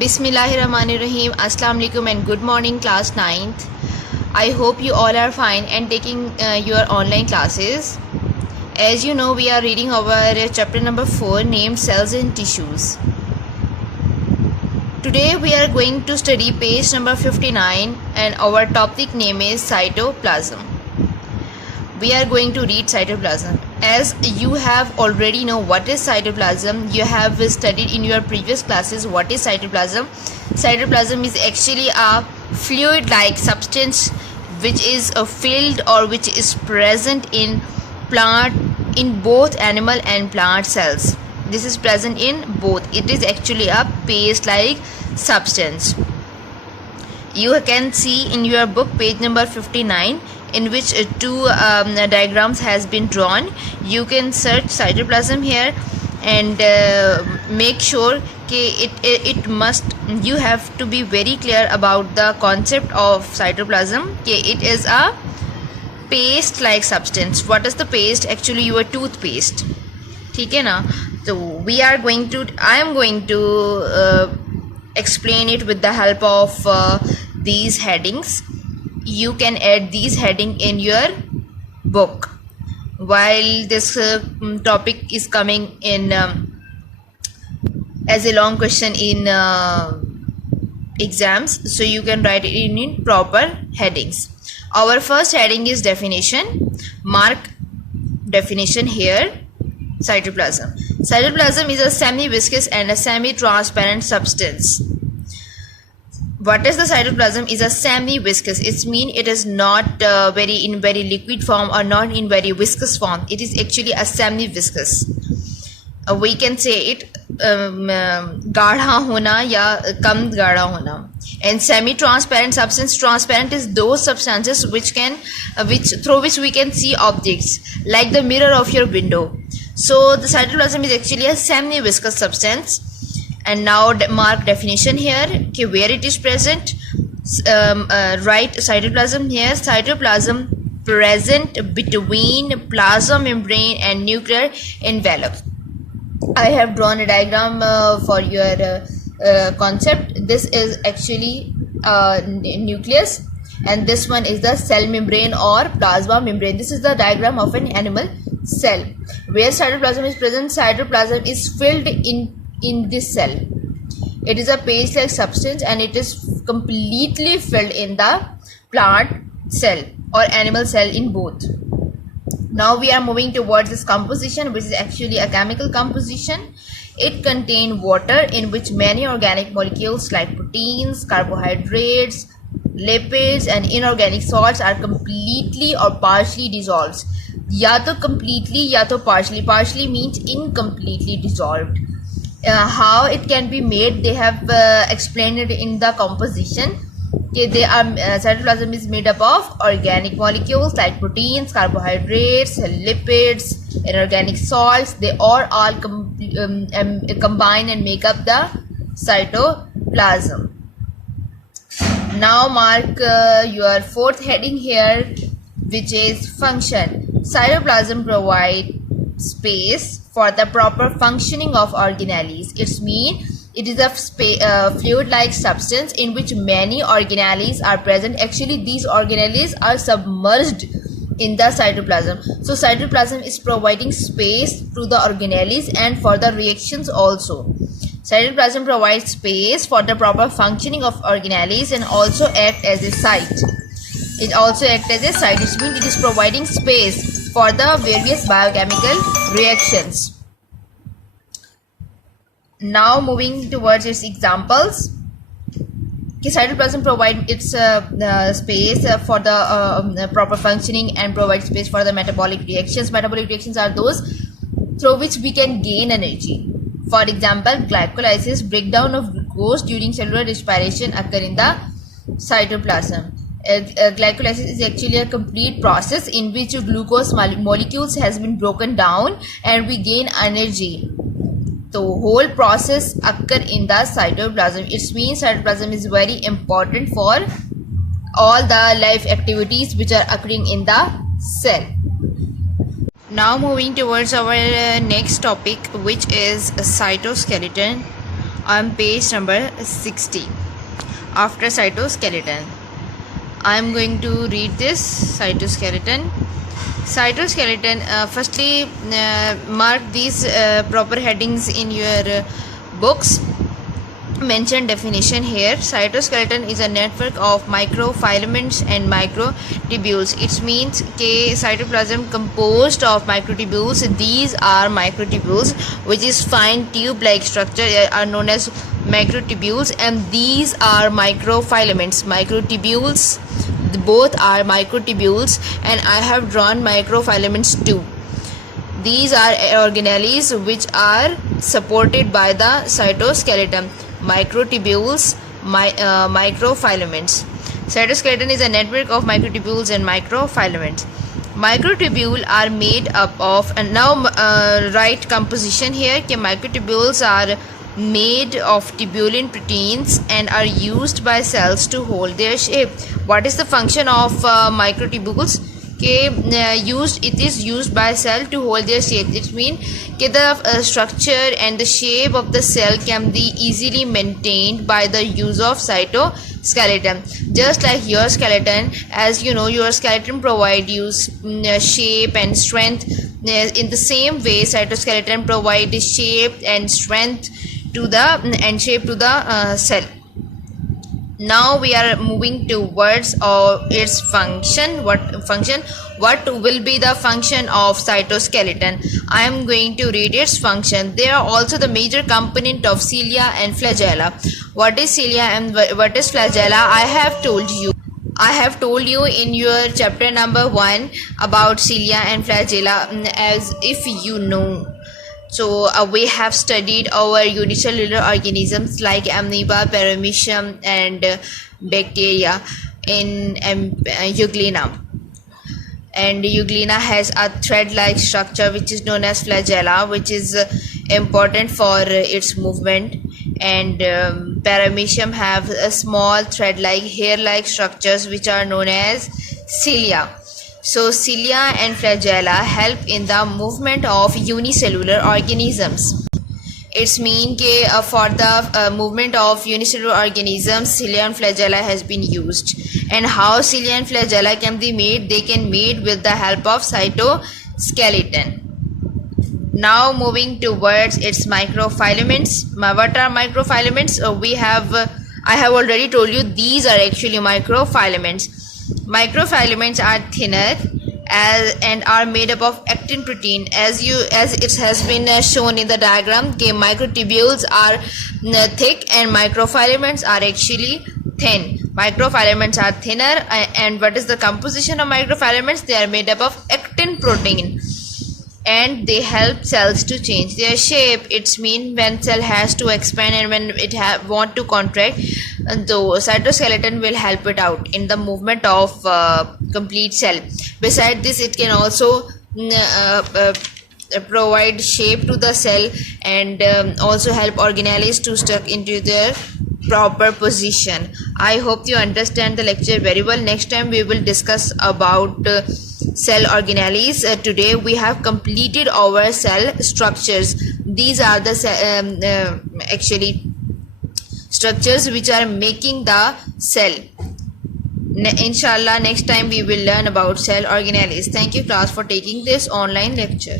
Bismillahirrahmanirrahim. Assalamu alaikum and good morning class 9th. I hope you all are fine and taking your online classes. As you know, we are reading our chapter number 4 named Cells and Tissues. Today we are going to study page number 59 and our topic name is cytoplasm. We are going to read cytoplasm. As you have already know what is cytoplasm, you have studied in your previous classes what is cytoplasm. Cytoplasm is actually a fluid-like substance which is filled or which is present in both animal and plant cells. This is present in both. It is actually a paste-like substance. You can see in your book page number 59 in which two diagrams has been drawn. You can search cytoplasm here and make sure you have to be very clear about the concept of cytoplasm. It is a paste like substance. What is the paste? Actually your toothpaste. ठीक है ना? So I am going to explain it with the help of these headings. You can add these heading in your book while this topic is coming in as a long question in exams, so you can write it in proper headings. Our first heading is definition. Mark definition here. Cytoplasm. Cytoplasm is a semi-viscous and a semi-transparent substance. What is the cytoplasm? Is a semi-viscous. It means it is not in very liquid form or not in very viscous form. It is actually a semi-viscous. We can say it गाढ़ा होना या कम गाढ़ा होना. And semi-transparent substance. Transparent is those substances through which we can see objects, like the mirror of your window. So the cytoplasm is actually a semi-viscous substance. And now mark definition here. Okay, where it is present. Write cytoplasm here. Cytoplasm present between plasma membrane and nuclear envelope. I have drawn a diagram for your concept. This is actually nucleus and this one is the cell membrane or plasma membrane. This is the diagram of an animal cell. Where cytoplasm is present, cytoplasm is filled in this cell. It is a paste-like substance and it is completely filled in the plant cell or animal cell in both. Now we are moving towards this composition, which is actually a chemical composition. It contains water in which many organic molecules like proteins, carbohydrates, lipids and inorganic salts are completely or partially dissolved. या तो completely या तो partially. Partially means incompletely dissolved. How it can be made, they have explained it in the composition. Cytoplasm is made up of organic molecules like proteins, carbohydrates, lipids, inorganic salts. They all combine and make up the cytoplasm. Now mark your fourth heading here, which is function. Cytoplasm provides space for the proper functioning of organelles. It means it is a fluid-like substance in which many organelles are present. Actually, these organelles are submerged in the cytoplasm. So, cytoplasm is providing space to the organelles and for the reactions also. Cytoplasm provides space for the proper functioning of organelles and also act as a site. It also acts as a site, which means it is providing space for the various biochemical reactions. Now moving towards its examples. Cytoplasm provides its space for the proper functioning and provides space for the metabolic reactions. Metabolic reactions are those through which we can gain energy. For example, glycolysis, breakdown of glucose during cellular respiration occur in the cytoplasm. Glycolysis is actually a complete process in which glucose molecules has been broken down and we gain energy. The whole process occur in the cytoplasm. It means cytoplasm is very important for all the life activities which are occurring in the cell. Now moving towards our next topic, which is cytoskeleton. On page number 60, after cytoskeleton, I am going to read this cytoskeleton. Cytoskeleton, firstly, mark these proper headings in your books. Mention definition here. Cytoskeleton is a network of microfilaments and microtubules. It means कि cytoplasm composed of microtubules. These are microtubules, which is fine tube-like structure, are known as microtubules, and these are microfilaments. Microtubules, both are microtubules, and I have drawn microfilaments too. These are organelles which are supported by the cytoskeleton. Microtubules, microfilaments. Cytoskeleton is a network of microtubules and microfilaments. Microtubules are made up of, and now write composition here. कि microtubules are made of tubulin proteins and are used by cells to hold their shape. What is the function of microtubules? It is used by cell to hold their shape. It means the structure and the shape of the cell can be easily maintained by the use of cytoskeleton. Just like your skeleton, as you know, your skeleton provides you shape and strength. In the same way, cytoskeleton provides shape and strength to the cell. Now we are moving towards its function. What will be the function of cytoskeleton? I am going to read its function. They are also the major component of cilia and flagella. What is cilia and what is flagella? I have told you in your chapter number 1 about cilia and flagella, as if you know. So we have studied our unicellular organisms like amoeba, paramecium, and bacteria in Euglena. And Euglena has a thread-like structure which is known as flagella, which is important for its movement. And paramecium have a small thread-like, hair-like structures which are known as cilia. So cilia and flagella help in the movement of unicellular organisms. It's mean that for the movement of unicellular organisms, cilia and flagella has been used. And how cilia and flagella can be made? They can made with the help of cytoskeleton. Now moving towards its microfilaments. What are microfilaments? I have already told you these are actually microfilaments. Microfilaments are thinner and are made up of actin protein, as it has been shown in the diagram. Microtubules are thick and microfilaments are actually thin. Microfilaments are thinner, and what is the composition of microfilaments? They are made up of actin protein, and they help cells to change their shape. It's mean when cell has to expand and when it want to contract, the cytoskeleton will help it out in the movement of complete cell. Besides this, it can also provide shape to the cell and also help organelles to stuck into their proper position. I hope you understand the lecture very well. Next time we will discuss about cell organelles. Today we have completed our cell structures. These are the actually structures which are making the cell. Inshallah, next time we will learn about cell organelles. Thank you class for taking this online lecture.